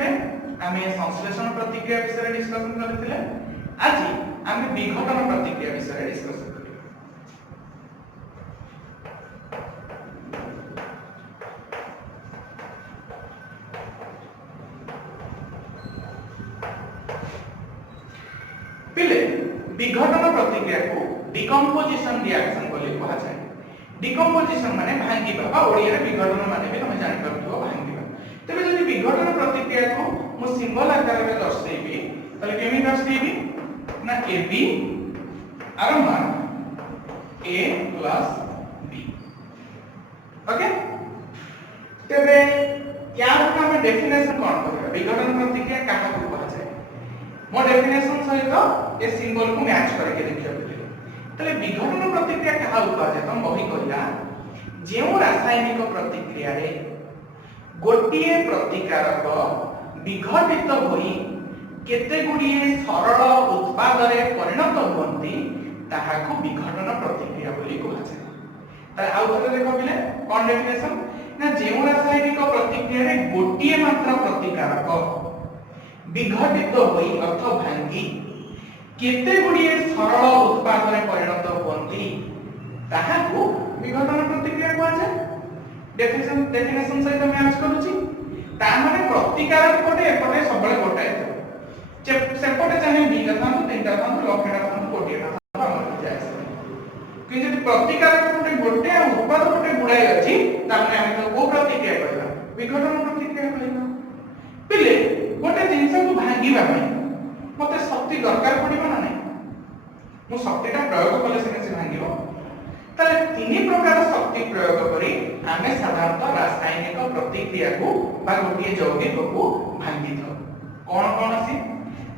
रे आमे संश्लेषण प्रतिक्रिया विषय डिस्कशन करथिले आज आमे विघटन प्रतिक्रिया विषय डिस्कशन करियो। पिले विघटन प्रतिक्रिया को डिकम्पोजिशन रिएक्शन बोली कहा जाय। डिकम्पोजिशन माने भांगिबा बा ओडिया रे विघटन माने भी तुम जानि परथुवा भांगिबा। तबे जदि विघटन प्रतिक्रिया को मु सिंबल आकार में दर्शाइबी तले केमि दर्शाइबी ना AB आर मान A प्लस B। ओके तबे क्या हम डेफिनेशन कोन करबा विघटन प्रतिक्रिया काहा को कहा जाय। मो डेफिनेशन सहित ए सिंबल को मैच करके देखियो तले विघटन प्रतिक्रिया कहा कहा जाय हम बही कहला जेउ रासायनिक प्रतिक्रिया रे गोटिए प्रतिकारक विघटित होई केते गुडिए सरल उत्पाद रे परिणत होंती ताहाको विघटन प्रतिक्रिया बोली कहा जाय। त आउ थरे देखो बिले कोन डेफिनेशन ना जेउ रासायनिक प्रतिक्रिया रे गोटिए मात्र प्रतिकारक विघटित होई अर्थ भांगी केते गुडिए सरल उत्पाद रे परिणत होंती ताहाको विघटन प्रतिक्रिया कहा जाय। डेफिनेशन सहित मैच करूची ता माने प्रतिकारक पटे एपटे सबले गोटाए सेपटे चाहे 2 टा थांतु 3 टा थांतु लक्षटा थांतु कोटिटा थांतु हमर जाय कि जदि प्रतिकारक पटे गोटे आ उत्पाद पटे गुडाय अछि ता माने हम तो को प्रतिक्रिया कहबा विघटन प्रतिक्रिया कहबा। पिले गोटे जिंस को भांगीबा पई मते शक्ति दरकार पड़िबो ना नै मु शक्तिटा प्रयोग कले से भांगीबो तले 3 प्रकार शक्ति प्रयोग करी आमे साधारणतः रासायनिक प्रतिक्रिया को बा गोटे यौगिक को भांगी थो कोन कोन सी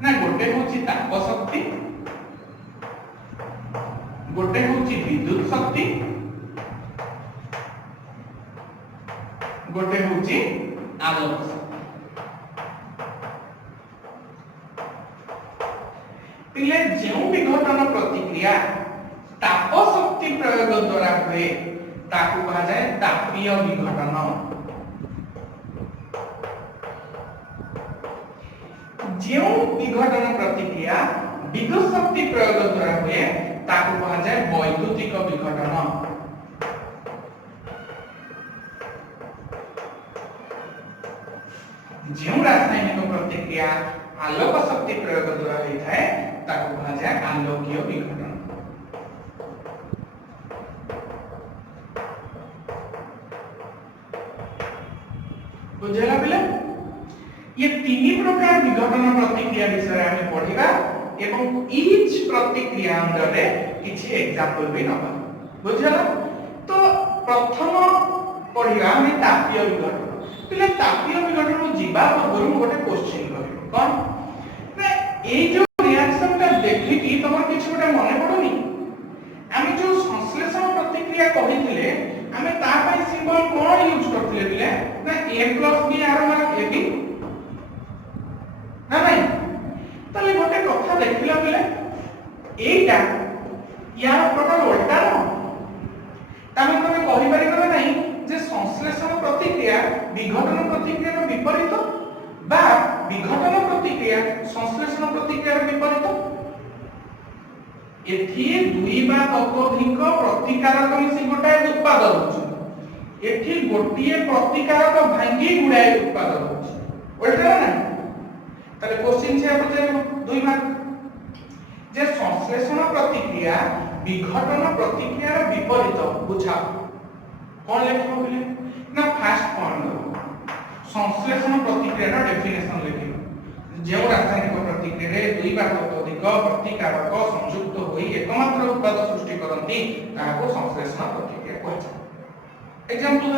ना गोटे होची ताप शक्ति गोटे होची विद्युत शक्ति गोटे होची आलोक शक्ति। पिले जेउ विघटन प्रतिक्रिया ताप शक्ति प्रयोग द्वारा हुए ताकू कहा जाए तापीय विघटन। जेउ विघटन प्रतिक्रिया विद्युत शक्ति प्रयोग द्वारा हुए ताकू कहा जाए वैद्युतिक विघटन। जेउ रासायनिक प्रतिक्रिया आलोक शक्ति प्रयोग द्वारा होता है ताकू कहा जाए आलोकीय विघटन। बुझला बिले ये 3 प्रकार विघटन प्रतिक्रिया विषय हम पढिबा एवं ईच प्रतिक्रिया अंदर रे किछि एग्जांपल भी नबा। बुझला तो प्रथम पढिबा हम तापीय विघटन। पिले तापीय विघटन जीवा पूर्व गोटे क्वेश्चन करियो कोन ना ए जो रिएक्शन ता देखि कि तमर किछि गोटे मने पडुनी हम जो संश्लेषण प्रतिक्रिया कहिथिले हमें ता पई सिंबल कोन यूज करथिले बिले ना a + b are mark ab ना नहीं तले गोटे कथा देखिला बिले एटा या टोटल उल्टा न तमे तमे कहि परिबो नहीं जे संश्लेषण प्रतिक्रिया विघटन प्रतिक्रिया रो विपरीत बा विघटन प्रतिक्रिया संश्लेषण प्रतिक्रिया रो विपरीत एथि दुई बा ततोधिक प्रतिकारक मिसी गोटाए उत्पाद होउछ एथि गोटिए प्रतिकारक भांगी गुडाए उत्पाद होउछ उल्टा ना तले क्वेश्चन से पछे 2 मार्क जे संश्लेषण प्रतिक्रिया विघटन प्रतिक्रिया रो विपरीत बुझा कोन लेखो बोले ना फास्ट पॉइंट संश्लेषण प्रतिक्रिया रो डेफिनेशन लेखिबो जे रासायनिक प्रतिक्रिया रे दुई बा ततोधिक प्रतिकारक संयुक्त होई एकमात्र उत्पाद सृष्टि करंती ताको संश्लेषण प्रतिक्रिया कहै। एग्जांपल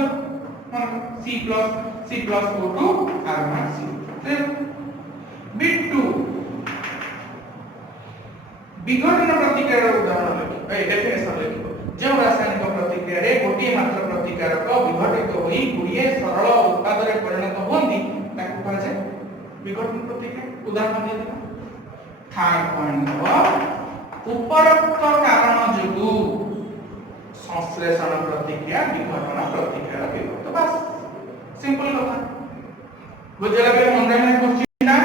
C+O2 R B2 विघटन प्रतिक्रिया रो उदाहरण लेखिबो ए डेफिनेशन लेखिबो जे रासायनिक प्रतिक्रिया रे गोटे मात्र प्रतिकारक विघटित होई गुडिए सरल उत्पाद रे परिणत होंती ताको कहै छै विघटन प्रतिक्रिया। उदाहरण दे थर्ड पॉइंट उपरोक्त कारण जोगु संश्लेषण प्रतिक्रिया विघटन प्रतिक्रिया विपरीत बस सिंपल कथा बुझला पे मन रहना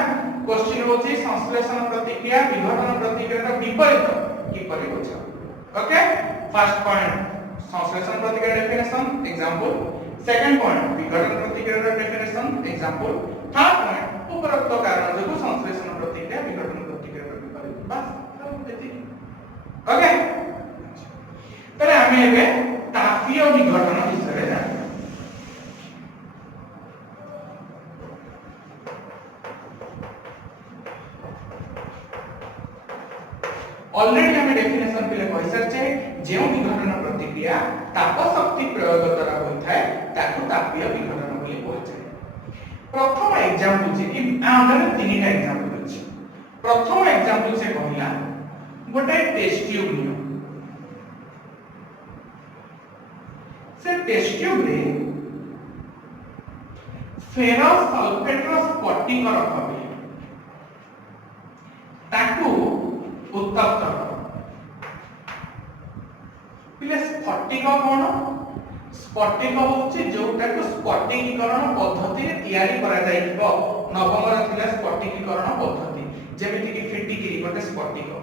क्वेश्चन होची संश्लेषण प्रतिक्रिया विघटन प्रतिक्रिया विपरीत किपरि बुझा। ओके फर्स्ट पॉइंट संश्लेषण प्रतिक्रिया डेफिनेशन एग्जांपल, सेकंड पॉइंट विघटन प्रतिक्रिया डेफिनेशन एग्जांपल, थर्ड पॉइंट उपरोक्त कारण जो संश्लेषण प्रतिक्रिया विघटन प्रतिक्रिया विपरीत बस। ओके तले हमें एबे तापीय विघटन विषय रे जान ऑलरेडी हमें डेफिनेशन पिले कहि सरचे जे विघटन प्रतिक्रिया ताप शक्ति प्रयोग द्वारा होइथाय ताकू तापीय विघटन बोली कहै। प्रथम एग्जांपल जे कि आमरे तीनटा एग्जांपल अछि। प्रथम एग्जांपल से कहला गोटे टेस्ट ट्यूब नियो, से टेस्ट ट्यूब रे फेरस सल्फेट रो स्फटिक रखबे ताकू उत्तप्त पिले स्फटिक कोन स्फटिक होछि जोटा को स्फटिकीकरण पद्धति रे तयारी करा जाइबो। नवम रे थिला स्फटिकीकरण पद्धति जेमिति कि फिटिकी गोटे स्फटिक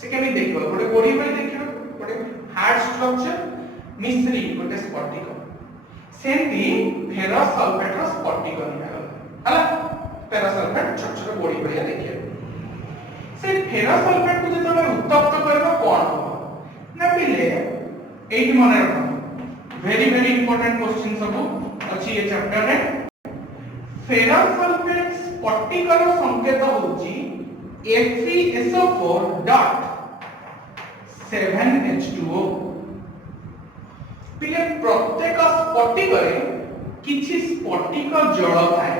से केमि देखिबो गोटे गोड़ी पर देखिबो गोटे हार्ड स्ट्रक्चर मिश्री गोटे स्फटिक सेंती फेरस सल्फेट रो स्फटिक निया हला फेरस सल्फेट छोट छोट गोड़ी पर देखिए से फेरस सल्फेट को जतले उत्तप्त करबो कोन हो ना पिले एई मने रखो वेरी इंपोर्टेंट क्वेश्चन सब अछि ए चैप्टर रे। फेरस सल्फेट स्फटिकर संकेत होची FeSO4 डॉट 7H2O। पिले प्रत्येक स्फटिक रे किछि स्फटिक जल थाए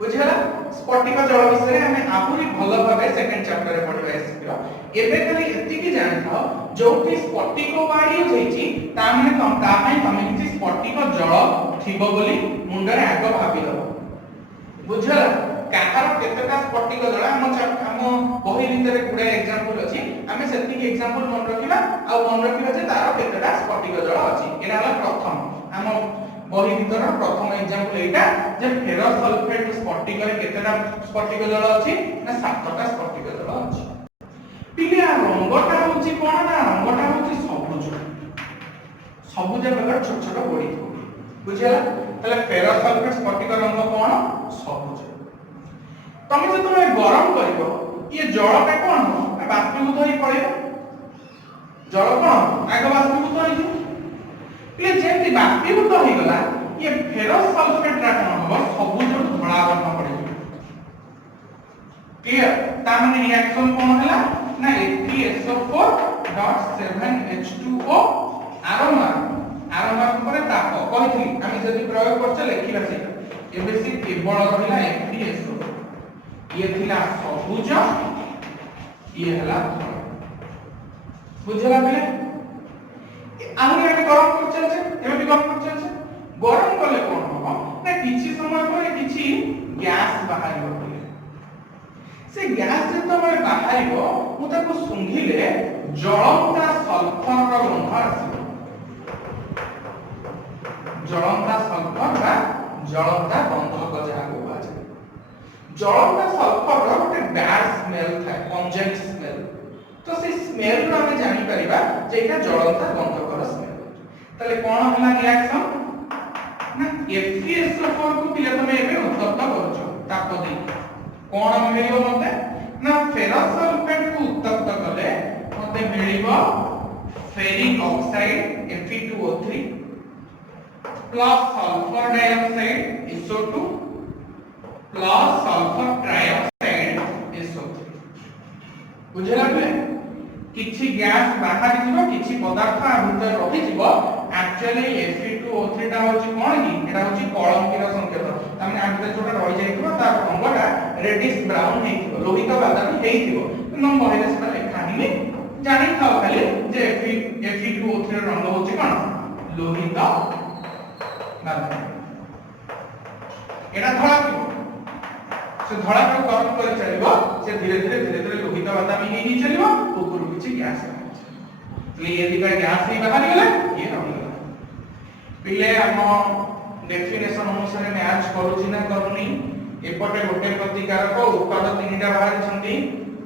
बुझला। स्फटिक जल विषय हमें आपुरी भलो भाबे सेकंड चैप्टर रे पढिबा सिखिबा। एबे खाली एति कि जानथाओ जोटी स्फटिक बाडी होइछि ता माने ता पय तमे किछि स्फटिक जल थिबो बोली मुंडरे आगो भाबी दबो बुझला। काहार केतेटा स्फटिक जल हम बही भितर गुडे एग्जांपल अछि हमें सेति कि एग्जांपल मन रखिबा आ मन रखिबा जे तार केतेटा स्फटिक जल अछि। एना हला प्रथम हम बही भितर प्रथम एग्जांपल एटा जे फेरस सल्फेट स्फटिक रे केतेटा स्फटिक जल अछि ना 7टा स्फटिक जल अछि। पिलिया रंगटा होछि कोन ना रंगटा होछि सबुज सबुज कलर छोट छोट गोड़ी बुझला। तले फेरस सल्फेट स्फटिक रंग कोन सबुज। तमे जे तमे गरम करिवो ये जलटा कोन हो बाष्पीभूत होई पड़े जल कोन आगे बाष्पीभूत होई जे पिले जेति बाष्पीभूत होई गला ये फेरस सल्फेट रा कोन हो सबुज धोळा वर्ण पड़े क्लियर। ता माने रिएक्शन कोन हला ना FeSO4 डॉट 7H2O आरोमार पर ताप कहिथि हम जदि प्रयोग करछ लेखिबा से एबे से केवल रहिला FeSO ये थिला सबुज ये हला बुझला बेले आहुरी हम गरम कर चलछे एबे भी गरम कर चलछे गरम कले कोन हो ना किछि समय पर किछि गैस बाहरिबो बोले से गैस जतो बळे बाहरिबो मु ताको सुंघिले जळंता सल्फर रो गंध आसीबो। जळंता सल्फर बा जळंता गंधक जाको बाजे जळंता सल्फर रो गोटे बैड स्मेल थाए पंजेंट स्मेल तो से स्मेल रो हम जानि परिबा जे एटा जळंता गंधकर स्मेल तले कोन हला रिएक्शन ना FeSO4 को पिले तमे एबे उत्तप्त करछो ताप दे कोन मिलियो मते ना फेरस सल्फेट को उत्तप्त कले मते मिलिबो ferric oxide Fe2O3 plus sulphur dioxide SO2 plus sulphur trioxide SO3 बुझला बे किछि गैस बाहर जिवो किछि पदार्थ आ भीतर रहि जिवो एक्चुअली Fe2O3 टा होछि कोन कि एटा होछि कलंकिर संकेत तामे आगे जोटा रहि जाइथिबो तार रंगटा रेडिश ब्राउन हेइथिबो लोहित बादामी हेइथिबो न बहिले सेटा लेखा हिमे जानि थाओ खाली जे Fe2O3 रंग होछि कोन लोहित बादामी एटा धळा थिबो से धळा को गरम कर चलिबो से धीरे धीरे लोहित बादामी हेइ चलिबो ऊपर किछि गैस बाहर ये यदि का गैस ही बाहर गेले ये रंग पिले हम डेफिनेशन अनुसार मैच करूची ना करूनी एपटे गोटे प्रतिकारक उत्पाद तीनटा बाहर छंती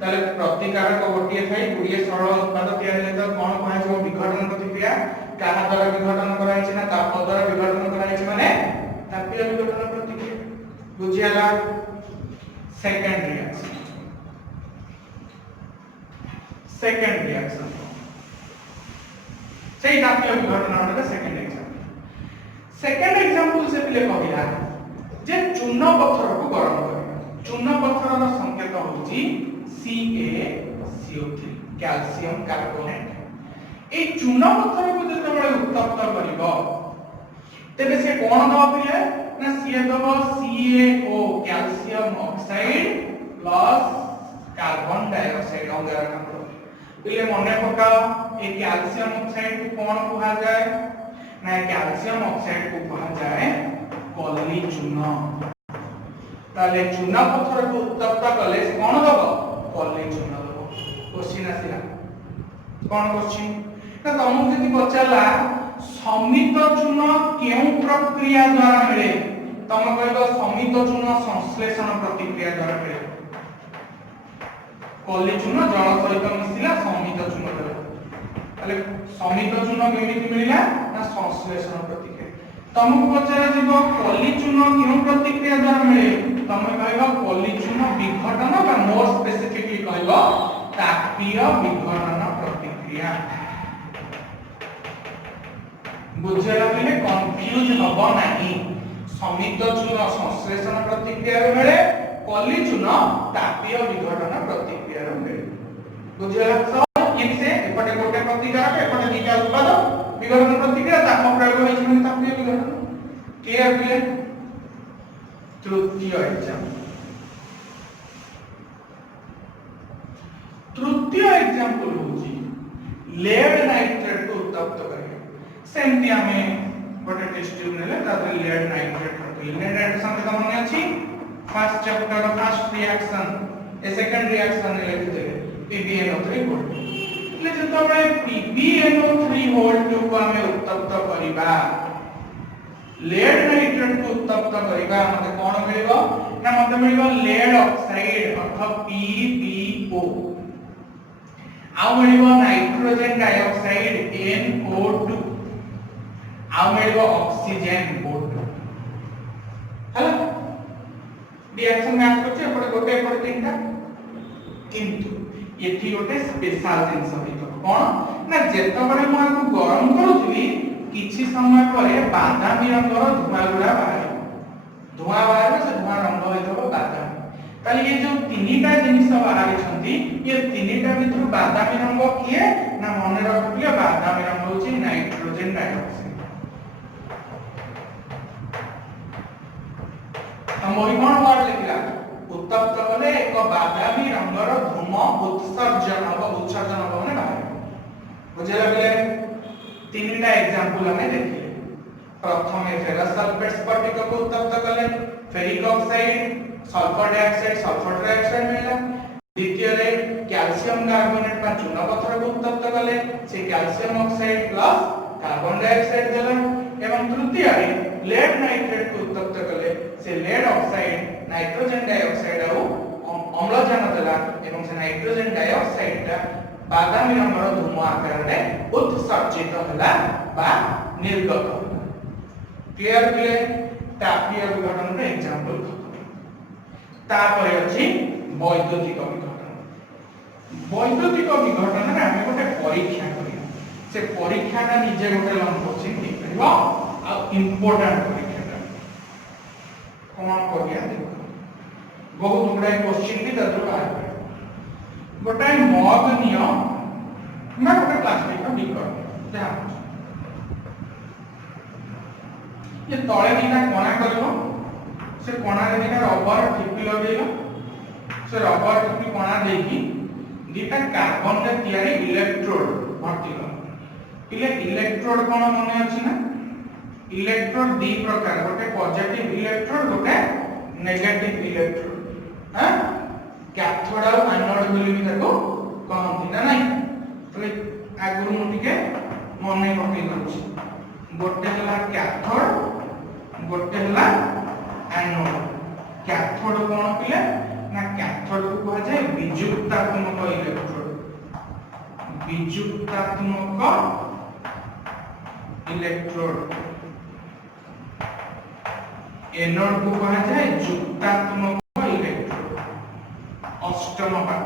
ताले प्रतिकारक गोटे थाई गुडिए सरल उत्पाद तयार हेले कोन कहा जो विघटन प्रतिक्रिया काहा द्वारा विघटन कराई छी ना ताप द्वारा विघटन कराई छी माने तापीय विघटन प्रतिक्रिया बुझियाला सेकंड रिएक्शन सही तापीय विघटन वाला सेकंड एग्जांपल से पहले कहिला जे चूर्ण पत्थर को गरम करबा चूर्ण पत्थर रो संकेत होची CaCO3 कैल्शियम कार्बोनेट ए चूर्ण पत्थर को जते बळे उत्तप्त करिवो तेबे से कोन दबा पिले ना सी दबा CaO calcium oxide plus carbon dioxide अंगारकाम्ल पिले मने पकाओ ए कैल्शियम ऑक्साइड को कोन कहा जाए ना कैल्शियम ऑक्साइड को कहा जाए कॉलनी चूर्ण ताले चूना पत्थर को उत्तप्त कले से कोन दबो कॉलनी चूर्ण दबो क्वेश्चन आसिला कोन क्वेश्चन ना तुमको जति पचाला समित चूर्ण केउ प्रक्रिया द्वारा मिले तम कहबो समित चूर्ण संश्लेषण प्रतिक्रिया द्वारा मिले कॉलनी चूर्ण जल सहित मिसिला समित चूर्ण ताले समित चूर्ण केमिति मिलिला ना संश्लेषण प्रतिक्रिया तुमको पचारा जीवो कॉलनी चूर्ण केउ प्रतिक्रिया द्वारा मिले तमे कहबो कॉलनी चूर्ण विघटन बा मोर स्पेसिफिकली कहबो तापीय विघटन प्रतिक्रिया बुझला पहिले कंफ्यूज हबो नाही समित चूर्ण संश्लेषण प्रतिक्रिया रे मिले कॉलनी चूर्ण तापीय विघटन प्रतिक्रिया रे मिले बुझला सब इनसे एपटे गोटे प्रतिकारक एपटे दिटा उत्पाद विघटन प्रतिक्रिया ताप प्रयोग होई छै तापीय विघटन क्लियर क्लियर तृतीय एग्जांपल होची लेड नाइट्रेट को उत्तप्त करियो सेमती हमें गोटे टेस्ट ट्यूब नेले तापर लेड नाइट्रेट रखिले लेड नाइट्रेट संकेत मने अछि फर्स्ट चैप्टर फर्स्ट रिएक्शन ए सेकंड रिएक्शन ने लिख देले PbNO3 गोल्ड એટલે જો આપણે PbNO3 गोल्ड को हमें उत्तप्त करिबा लेड नाइट्रेट को उत्तप्त करिबा मते कोन मिलिबो ना मते मिलिबो लेड ऑक्साइड अर्थात PbO आ मिलिबो नाइट्रोजन डाइऑक्साइड NO2 आ मिलिबो ऑक्सीजन O2 हला रिएक्शन मैच करछ एपटे गोटे एपटे तीनटा किंतु एथि गोटे स्पेशल जिंस होइतो कोन ना जेतो बडे मु आकु गरम करूथि किछि समय परे बादामी रंगर धुआ गुडा बाहर से धुआ रंग होइतो बादामी ताली ये जो तीनटा जिनिस बाहर छथि ये तीनटा भितर बादामी रंग किए ना मने रखलिए बादामी रंग होछि नाइट्रोजन डाइऑक्साइड हम ओइ कोन वर्ड लिखला उत्तप्त कले एक बादामी रंगर धूम उत्सर्जन माने बाहर बुझला बिले तीनटा एग्जांपल हमें देखिए प्रथम फेरस सल्फेट स्फटिक को उत्तप्त कले फेरिक ऑक्साइड सल्फर डाइऑक्साइड मिला द्वितीय रे कैल्शियम कार्बोनेट का चूना पत्थर को उत्तप्त कले से calcium oxide plus carbon dioxide देला एवं तृतीय रे लेड नाइट्रेट को उत्तप्त कले से लेड ऑक्साइड नाइट्रोजन डाइऑक्साइड और अम्लजान देला एवं से नाइट्रोजन डाइऑक्साइड ता बादामी रंगर धूम आकार रे उत्सर्जित होला बा निर्गत होला क्लियर क्लियर तापीय विघटन रे एग्जांपल तापर अछि वैद्युतिक विघटन रे हम गोटे परीक्षा करिया से परीक्षाटा निजे गोटे लंग क्वेश्चन ठीक करबो आ इंपोर्टेंट परीक्षाटा कोन करिया देखो बहुत गुडा क्वेश्चन भी तद्र बाहर गोटे मग नियो ना गोटे प्लास्टिक का बीकर जहां ये तळे दिना कोना करबो से कोना रे दिना रबर टिपी लगेलो से रबर टिपी कोना देकी दीटा कार्बन रे तयारी इलेक्ट्रोड भर्ती कर इले इलेक्ट्रोड कोन मने अछि ना इलेक्ट्रोड दी प्रकार गोटे पॉजिटिव इलेक्ट्रोड गोटे नेगेटिव इलेक्ट्रोड हां कैथोड और एनोड बोली भी ताको कहंती ना नहीं तो आगुरु मु टिके मने पकई करछि गोटे हला कैथोड गोटे हला एनोड कैथोड कोन पिले ना कैथोड को कहा जाए विजुक्तात्मक इलेक्ट्रोड विजुक्तात्मक इलेक्ट्रोड एनोड को कहा जाए युक्तात्मक इलेक्ट्रोड अष्टम पाठ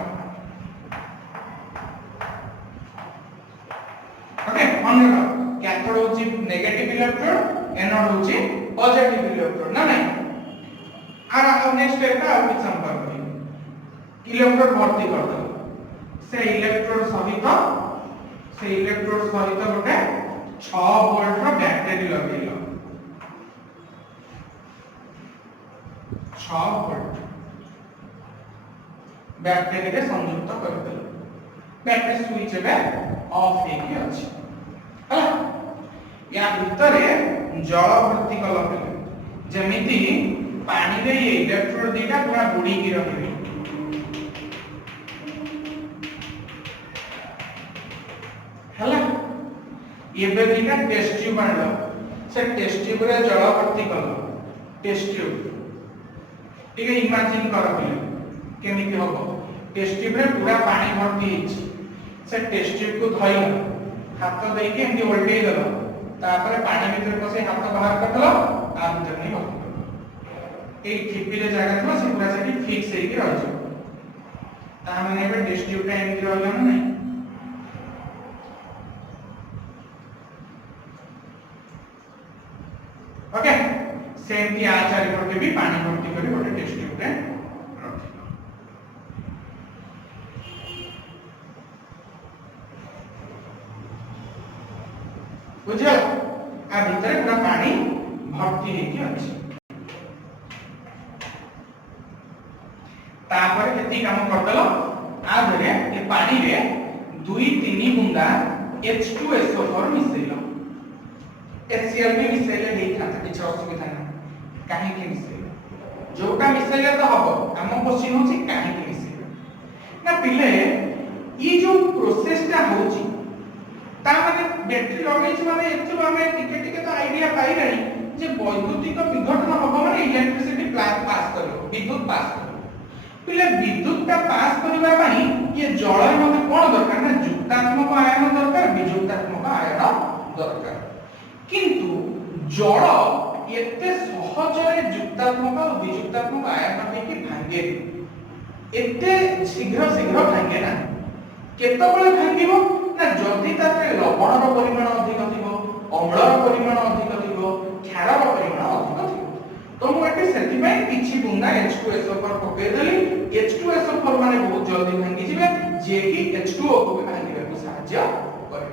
ओके मन रख कैथोड होची नेगेटिव इलेक्ट्रोड एनोड होची पॉजिटिव इलेक्ट्रोड ना नहीं आरा अब नेक्स्ट स्टेप का और कुछ संपर्क करिए इलेक्ट्रोड भर्ती कर दो से इलेक्ट्रोड सहित गोटे 6 वोल्ट रो बैटरी लगेलो 6 वोल्ट बैटरी रे संयुक्त कर देलो बैटरी स्विच बे ऑफ हेकी अछि हला या भितरे जल भर्ती कल पले जेमिति पानी रे ये इलेक्ट्रोड दीटा पूरा बुडी की रहिबे हला एबे दीटा टेस्ट ट्यूब आनलो से टेस्ट ट्यूब रे जल भर्ती कल टेस्ट ट्यूब ठीक है इमेजिन कर पले केमिति होबो टेस्ट ट्यूब रे पूरा पानी भर्ती हिच से टेस्ट ट्यूब को धइल हाथ दे के एंती उल्टे देलो तापर पानी भीतर को से हाथ बाहर करलो आ भीतर नहीं भर्ती ए ठिपी रे जगह तो से पूरा सेठी फिक्स हे के रह जाय ता माने एबे टेस्ट ट्यूब टा एंती रहलो ना नहीं ओके सेम की आ चारि पटे भी पानी भर्ती करी गोटे टेस्ट ट्यूब रे रखिलो बुझल आ भीतर पूरा पानी भर्ती हे के अछि तापर केती काम करदलो आ धरे ए पानी रे 2-3 बूंदा H2SO4 मिसेलो HCl भी मिसेले हे था किछ असुविधा ना काहे के मिसेले जोटा मिसेले तो हबो हम क्वेश्चन होची काहे के मिसेले ना पिले ई जो प्रोसेस ता होची ता माने बैटरी लगेछ माने एथु हमें टिके टिके तो आईडिया पाई रही जे वैद्युतिक विघटन हबो माने इलेक्ट्रिसिटी पास करियो विद्युत पास करियो पिले विद्युत का पास करबा पई ये जल मते कोन दरकार ना युक्तात्मक आयन दरकार विजुक्तात्मक आयन दरकार किंतु जल एते सहजरे युक्तात्मक और विजुक्तात्मक आयन होई भांगे एते शीघ्र भांगे ना केतबेले भांगिबो ना जदि ताते लवणर परिमाण अधिक थिबो अम्लर परिमाण अधिक थिबो क्षारर परिमाण अधिक थिबो तो मु एटे सेति पई किछि बुंदा H2SO4 पके देली H2SO4 माने बहुत जल्दी भांगी जिवे जे कि H2O को भी भांगिबा को सहाय्य करे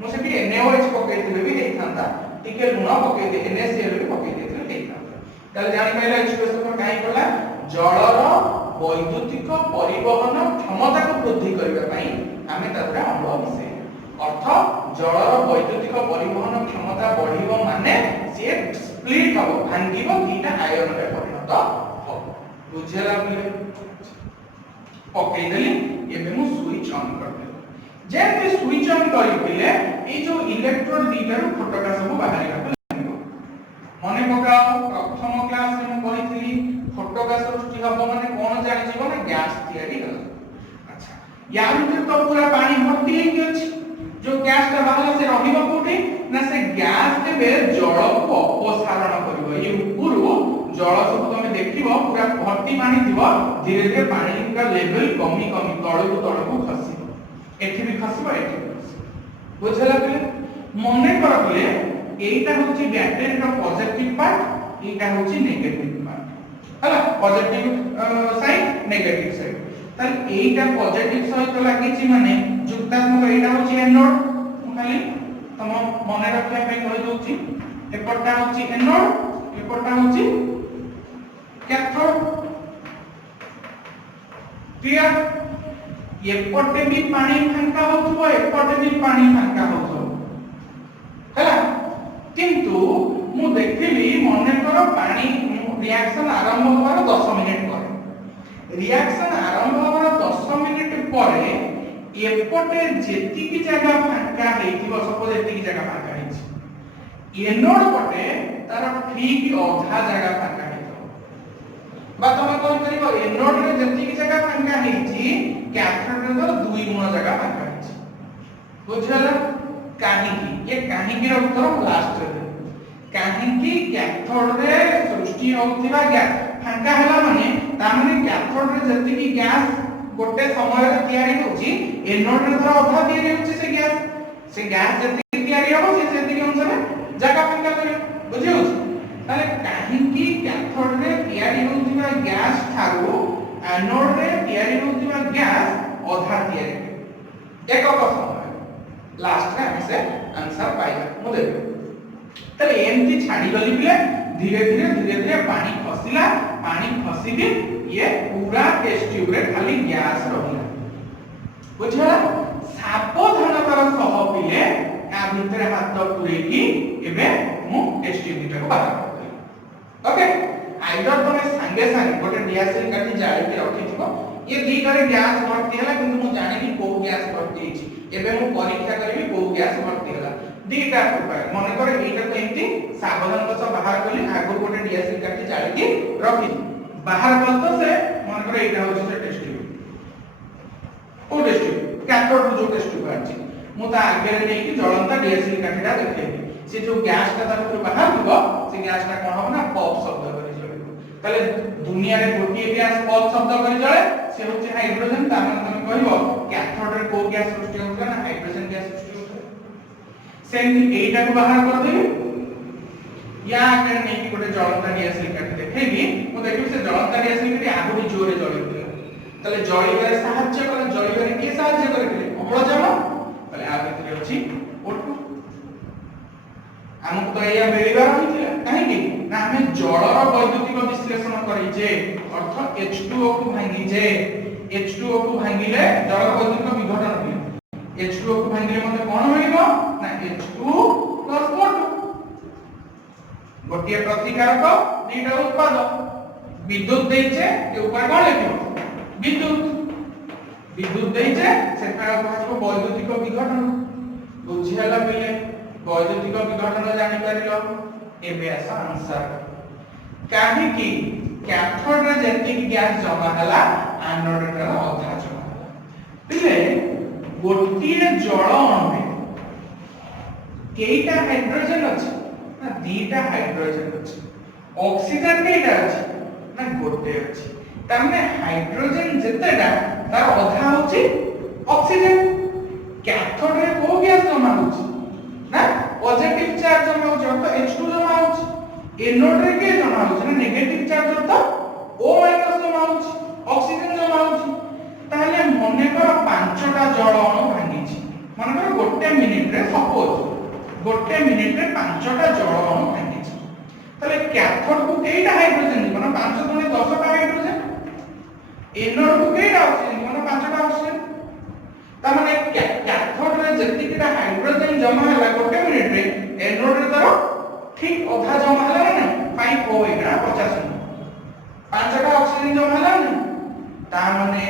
मु सेति NaOH पके दिले भी हेई थांता टिके लुण पके दे NaCl भी पके देथिले हेई थांता तले जानि पहिले H2SO4 काई करला जलर वैद्युतिक परिवहन क्षमता को वृद्धि करबा पई आमे तादरे अम्ल मिसे अर्थ जलर वैद्युतिक परिवहन क्षमता बढ़िबो माने से स्प्लिट हबो भांगिबो दीटा आयन रे परिणत हबो बुझेला बिले पके देली एबे मु स्विच ऑन कर देली जेते स्विच ऑन करी पिले ए जो इलेक्ट्रोड दीटा रो फटका सब बाहर लागो मने पकाओ प्रथम क्लास रे मु कहितली फटका सृष्टि हबो माने कोन जानि जीवो ना गैस तयारी होला अच्छा या भीतर तो पूरा पानी भर्ती हे कि अछि जो गैस ता बाहर से रहिबो कोठी ना से गैस देबे जल को अपसारण करिवो ये ऊपर जल सब तुम देखिबो पूरा भर्ती पानी दिबो धीरे धीरे पानी का लेवल कमी तळको खसिबो एठी भी खसिबो एठी बुझला पिले मने करले एटा होची बैटरी का पॉजिटिव पार्ट एटा होची नेगेटिव पार्ट हला पॉजिटिव साइड नेगेटिव साइड तल एटा पॉजिटिव सहित लागिची माने युक्तात्मक एटा होची एनोड खाली तम मने रखिया पे कहि दोची एपटा होची एनोड एपटा होची कैथोड क्लियर एपटे भी पानी फांका होथबो एपटे भी पानी फांका होथबो हला किंतु मु देखिली मने कर पानी रिएक्शन आरंभ होबार 10 मिनिट पर रिएक्शन आरंभ होबार 10 मिनिट परे एपटे जेति की जगह फांका हेतिबो सपोज एति की जगह फांका हेछि एनोड पटे तार ठीक अधा जगह फांका है बा तुम कोन करिवो एनोड रे जति की जगह फांका हेची कैथोड रे तो 2 गुण जगह फांका हेची बुझला काहे की ये काहे की उत्तर लास्ट रे काहे की कैथोड रे सृष्टि होतिबा गैस फांका हला माने ता माने कैथोड रे जति की गैस गोटे समय रे तयारी होची एनोड रे तो अधा तयारी होची से गैस जति तयारी हो से जति के अनुसार जगह फांका करे बुझियो ताले काहे की कैथोड रे तयारी होतिबा गैस थारु एनोड रे तयारी होतिबा गैस अधा तयारी एक समय लास्ट रे हम से आंसर पाइला मु देबे तले एमती छाडी गली बिले धीरे धीरे पानी खसी भी ये पूरा टेस्ट ट्यूब रे खाली गैस रहला बुझला सावधानतार सह पिले आ भितरे हाथ पुरे की एबे मु टेस्ट ट्यूब को बाहर करते ओके आइदर तमे संगे संगे गोटे डियासिल काटी जाई के रखि थिबो ये दीटारे गैस भर्ती हला किंतु मु जाने कि को गैस भर्ती छि एबे मु परीक्षा करबी को गैस भर्ती हला दीटा उपाय मन कर एटा को एंती सावधानता से बाहर करली आगु गोटे डियासिल काटी जाई के रखि बाहर कल तो से मन कर एटा हो से टेस्ट ट्यूब ओ टेस्ट ट्यूब कैथोड जो टेस्ट ट्यूब आछि मु ता आगे रे कि जळंता डियासिल काटीटा देखैबी से जो गैस ता तार बाहर दिबो से गैस ता कोन हो ना पॉप शब्द करि जळे तले दुनिया रे गोटी गैस पॉप शब्द करि जळे से होचे हाइड्रोजन ता माने तुम कहबो कैथोड रे को गैस सृष्टि होता ना हाइड्रोजन गैस सृष्टि होता सेम एटा को बाहर कर देबी या आगे नै कि गोटे जळंता डियासिल काटी देखैबी मु देखबी से जळंता डियासिल काटी आगु जोरे जळि तले जळिबारे साहाय्य करे जळिबारे के साहाय्य करे अम्लजान तले आ भितरे अछि O2 हमको तो या मिलिबार होइथिला काहे कि ना हमें जळर वैद्युतिक विश्लेषण करै जे अर्थ H2O को भांगी जे H2O को भांगिले जळर वैद्युतिक विघटन होई H2O को भांगिले मते कोन होइबो ना H2 O2 गोटिए प्रतिकारक दुईटा उत्पाद विद्युत देइछे के ऊपर कोन लिखिबो विद्युत देइछे से पर कहबो वैद्युतिक विघटन बुझियाला बिले वैद्युतिक विघटन जानि परिलो एबे आसा आंसर काहे कि कैथोड रे जेति गैस जमा हला एनोड रे अधा जमा हला बिले गोटिए जल अणु में केइटा हाइड्रोजन अछि ना दीटा हाइड्रोजन अछि ऑक्सीजन केइटा अछि ना गोटे अछि तमे हाइड्रोजन जेतेटा तार अधा होछि ऑक्सीजन कैथोड रे को गैस जमा होछि ना पॉजिटिव चार्ज जमा होछि तो H2 जमा होछि एनोड रे के जमा होछि ना नेगेटिव चार्ज तो O- जमा होछि ऑक्सीजन जमा होछि ताले मने कर पांचटा जल अणु भांगी छि मने कर गोटे मिनिट रे सपोज गोटे मिनिट रे पांचटा जल अणु भांगी छि ताले कैथोड को केइटा हाइड्रोजन दिबो ना 5 गुणे 10 टा हाइड्रोजन एनोड को केइटा ऑक्सीजन दिबो ना 5 टा ऑक्सीजन ता माने कैथोड रे जतिकिटा हाइड्रोजन जमा हला गोटे मिनिट रे एनोड रे तार ठीक अधा जमा हला ना 5 हो एगा 50 5टा ऑक्सीजन जमा हला ना ता माने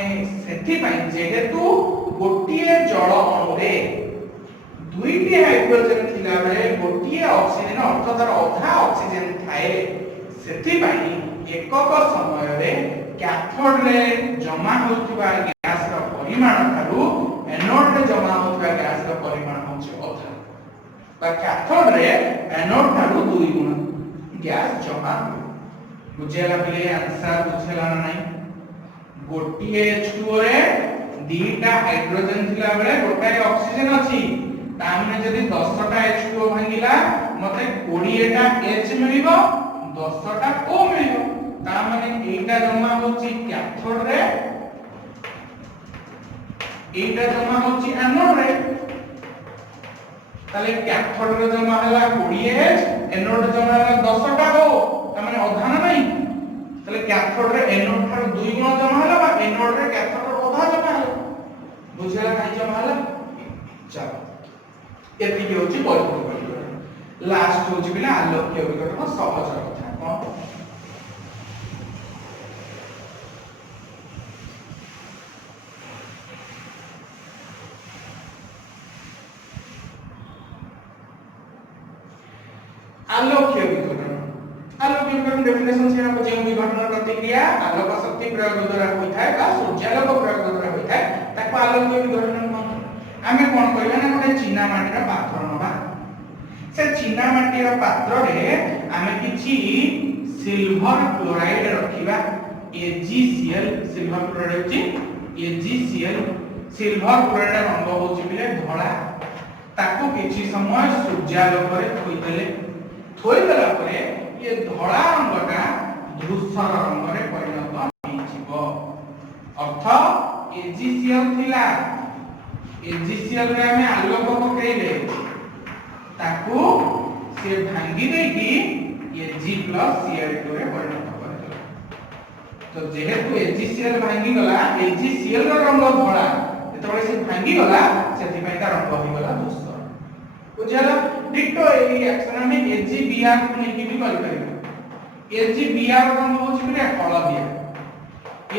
सेति पई जेहेतु गोटिए जल अणु रे दुईटी हाइड्रोजन थिला बेले गोटिए ऑक्सीजन अर्थ तार अधा ऑक्सीजन थाए सेति पई एकक समय रे कैथोड रे जमा होतिबा गैस रो परिमाण थारु एनोड रे जमा होतिबा गैस रो परिमाण होछि अधा बा कैथोड रे एनोड थारु 2 गुण गैस जमा बुझेला बिले आंसर बुझेला ना नहीं गोटिए H2O रे दीटा हाइड्रोजन थिला बेले गोटाए ऑक्सीजन अछि तामने जदी 10 टा H2O भांगिला मते 20 टा H मिलिबो 10 टा O मिलिबो ता माने एटा जमा होछि कैथोड रे एटा जमा होछि एनोड रे ताले कैथोड रे जमा हला 20H एनोड जमा हला 10 टा O ता माने अधा ना नहीं ताले कैथोड रे एनोड थार 2 गुण जमा हला बा एनोड रे कैथोड रे अधा जमा हला बुझला काई जमा हला चलो एति के होछि वैद्युतिक विघटन लास्ट होछि बिना आलोक्य विघटन सहज कथा कोन आलोक्य विघटन समीकरण डेफिनेशन से हम जे विघटन प्रतिक्रिया आलोक शक्ति प्रयोग द्वारा होई थाए बा सूर्यालोक प्रयोग द्वारा होई थाए ताको आलोक विघटन कहू। आमे कोन करबा ना गोटे चीना माटीर पात्र नबा से चीना माटीर पात्र रे आमे किछि सिल्वर क्लोराइड रखिबा AgCl सिल्वर क्लोराइड होची AgCl सिल्वर क्लोराइड रंग होची बिले धळा ताको किछि समय सूर्यालोक रे थोई देला परे ये धळा रंगटा धूसर रंग रे परिणत होइछिबो अर्थ AgCl थिला AgCl रे हमें आलोक पकेइले ताको से भांगी देकी Ag+Cl2 रे परिणत करदेला। तो जेहेतु AgCl भांगी गला AgCl रो रंग धळा जेतबळे से भांगी गला सेति पई ता रंग होई गला धूसर बुझला। डिटो ए रिएक्शन में AgBr को नेकी भी कर परिबो AgBr रंग होछि बिले हळदिया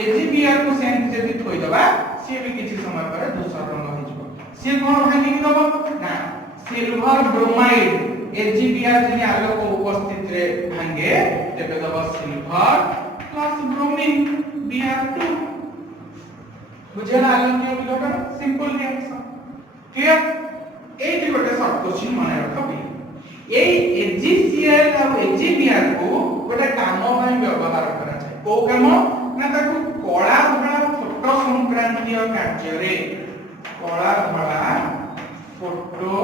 AgBr को सेंट जदि थोई दबा से भी किछि समय पर धूसर रंग होई जबो से कोन भांगी दबो ना सिल्वर ब्रोमाइड AgBr जनि आलोक उपस्थित रे भांगे तेबे दबो सिल्वर प्लस ब्रोमीन Br2 बुझला। आलोक विघटन सिंपल रिएक्शन क्लियर। एठी गोटे शॉर्ट क्वेश्चन मने रखबी ए AgCl और AgBr को गोटे काम ପାଇଁ व्यवहार करा जाय को काम ना ताकू कळा धळा फोटो संक्रांतीय कार्य रे कळा धळा फोटो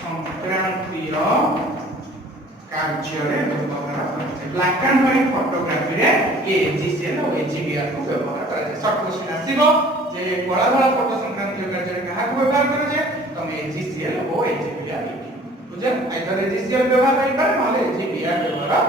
संक्रांतीय कार्य रे व्यवहार करा जाय। ब्लैक एंड व्हाइट फोटोग्राफी रे AgCl और AgBr को व्यवहार करा जाय। शॉर्ट क्वेश्चन आसीबो जे कळा धळा फोटो संक्रांतीय कार्य रे कहा को व्यवहार करा जाय तमे AgCl और AgBr बुझे आइदर AgCl व्यवहार करि पारे माले AgBr व्यवहार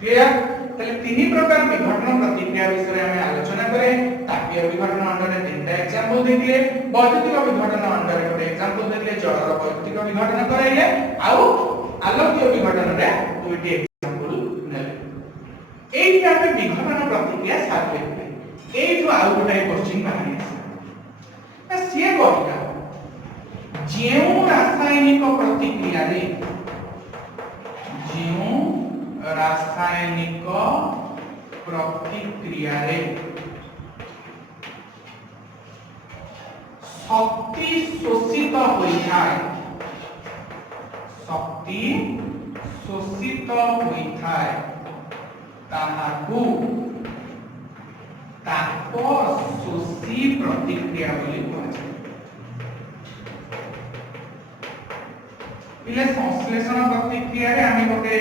क्लियर। तले तीन प्रकार विघटन प्रतिक्रिया विषय में आलोचना करे। तापीय विघटन अंडर रे तीनटा एग्जांपल देखले वैद्युतिक विघटन अंडर रे गोटे एग्जांपल देखले जलर वैद्युतिक विघटन कराइले आउ आलोकीय विघटन रे दुईटी एग्जांपल नेले। एई टाइप विघटन प्रतिक्रिया साथे एई जो आउ गोटे क्वेश्चन बाहरी ना से कहला जेउ रासायनिक प्रतिक्रिया रे जेउ रासायनिक प्रतिक्रिया रे शक्ति शोषित होई थाए शक्ति शोषित होई थाए ताहाकू ताप शोषी प्रतिक्रिया बोली कहै इले संश्लेषण प्रतिक्रिया रे आमे गोटे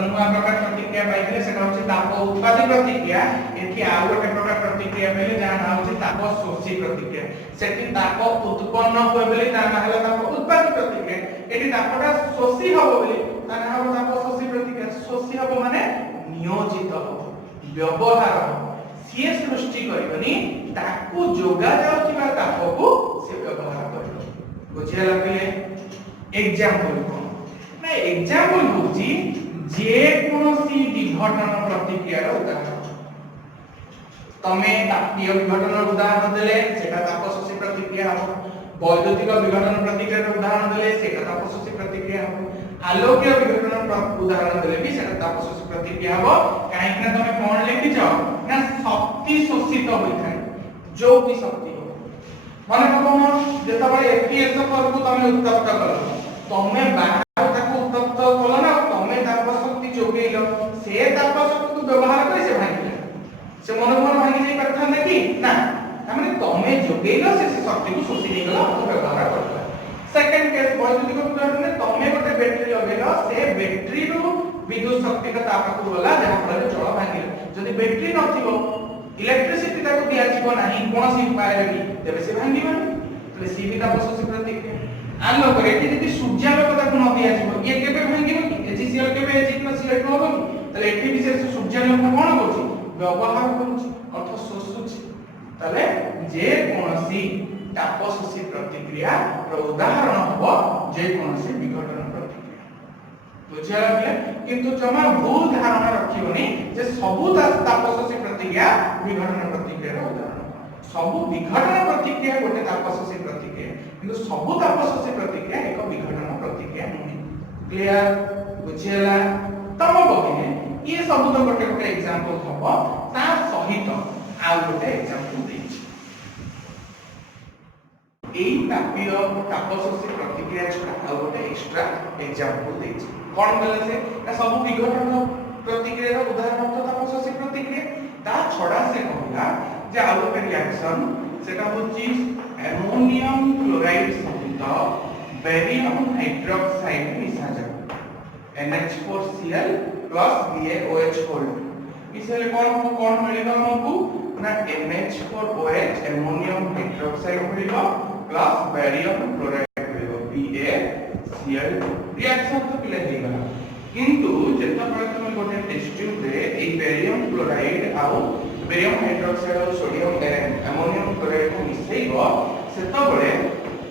नुआ प्रकार प्रतिक्रिया पाइले सेटा होछि ताप उत्पादी प्रतिक्रिया। एथि आ गोटे प्रकार प्रतिक्रिया पहिले जा नाम होछि ताप शोषी प्रतिक्रिया। सेति ताप उत्पन्न होय बेले ता नाम हला ताप उत्पादी प्रतिक्रिया। एथि तापटा शोषी हबो बेले ता नाम हबो ताप शोषी प्रतिक्रिया। शोषी हबो माने नियोजित हबो व्यवहार सिए सृष्टि करबनी ताकू जोगा जाउतिबा तापको से व्यवहार करबो बुझिया लागले। एग्जांपल ना एग्जांपल होची जे कोनोसी विघटन प्रतिक्रिया रो उदाहरण तमे तापीय विघटन उदाहरण देले सेटा ताप शोषी प्रतिक्रिया हो वैद्युतिक विघटन प्रतिक्रिया रो उदाहरण देले सेटा ताप शोषी प्रतिक्रिया हो आलोकीय विघटन उदाहरण देले भी सेटा ताप शोषी प्रतिक्रिया हो। काहे कि तमे कोन लिखि जाओ ना शक्ति शोषित होई थाए जो भी शक्ति हो माने कोन जेतबळे एपीएस पर को तमे उत्तप्त करो तमे बाहर ताको उत्तप्त कलो ना तमे ताप शक्ति जोगेइलो से ताप शक्ति को व्यवहार करे से भांगिला से मन भांगी जाई परथा कि ना हमने तमे जोगेइलो से शक्ति को शोषि नै गला तो व्यवहार करला। सेकंड केस वैद्युतिक विघटन में तमे गोटे बैटरी लगेलो से बैटरी रो विद्युत शक्ति का ताप को गला जहा फल जल भांगिला जदि बैटरी नथिबो इलेक्ट्रिसिटी ताको दिया जीवो नाही कोनसी उपाय रे तेबे से भांगिबा तले सी भी ताप शोषी प्रतिक्रिया। आलोक रे यदि सूर्यालोक ताको न दिया जीवो ये केबे भांगिबो कि AgCl केबे Ag+Cl होबो तले एठी विशेष सूर्यालोक कोन करछि व्यवहार करछि अर्थ शोषुछि तले जे कोनसी ताप शोषी प्रतिक्रिया रो उदाहरण हबो जे कोनसी विघटन प्रतिक्रिया बुझिया लागले। किंतु जमा भूल धारणा रखिबोनी जे सबु ताप शोषी प्रतिक्रिया विघटन प्रतिक्रिया रो उदाहरण सबु विघटन प्रतिक्रिया गोटे ताप शोषी प्रतिक्रिया किंतु सबु ताप शोषी प्रतिक्रिया एक विघटन प्रतिक्रिया नहीं। क्लियर बुझेला तम बहिने ये सब तो गोटे गोटे एग्जांपल हबो ता सहित आ गोटे एग्जांपल देछि एई तापशोषी प्रतिक्रिया छडा आ गोटे एक्स्ट्रा एग्जांपल देछि कोन बोले से ना सब विघटन प्रतिक्रिया उदाहरण तो तापशोषी प्रतिक्रिया ता छडा से कहला जे आ गोटे रिएक्शन सेटा होछि अमोनियम क्लोराइड सहित बेरियम हाइड्रोक्साइड मिसा जाय NH4Cl plus BaOH hold मिसले कोन मिलिबा हमकु ना NH4OH अमोनियम हाइड्रोक्साइड मिलिबा प्लस बेरियम क्लोराइड मिलिबा BaCl रिएक्शन तो पिले हे गला किंतु जेता पळे तुम गोटे टेस्ट ट्यूब रे ए बेरियम क्लोराइड आउ बेरियम हाइड्रोक्साइड और सोडियम अमोनियम क्लोराइड को मिसेइबो सेता बळे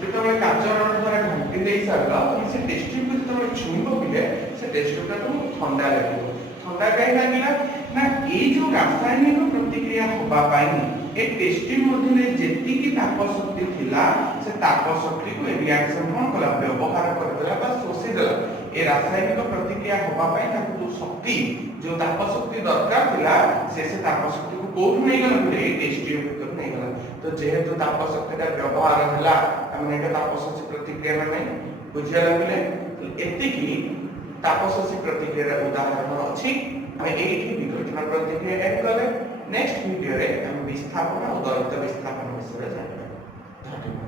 जेता बळे काचर द्वारा घंटी देई सारला से टेस्ट ट्यूब को जेता छुइबो बिले से टेस्ट ट्यूब तो ठंडा लागो ठंडा काई लागिला ना ए जो रासायनिक प्रतिक्रिया होबा पाई ए टेस्ट ट्यूब मध्ये जेति की ताप शक्ति थिला से ताप शक्ति को रिएक्शन कोन कला व्यवहार कर देला बा शोषि देला ए रासायनिक प्रतिक्रिया होबा पाई ताको जो शक्ति जो ताप शक्ति दरकार थिला से ताप शक्ति को कोन नै गला ए टेस्ट ट्यूब भीतर नै गला तो जेहेतु ताप शक्ति का व्यवहार होला हमने एटा तापशोषी प्रतिक्रिया में बुझिया लागले एति की तापशोषी प्रतिक्रिया उदाहरण अछि हम एठी विघटन प्रतिक्रिया एड करले नेक्स्ट वीडियो रे हम विस्थापन और द्वैत विस्थापन विषय जानिबा।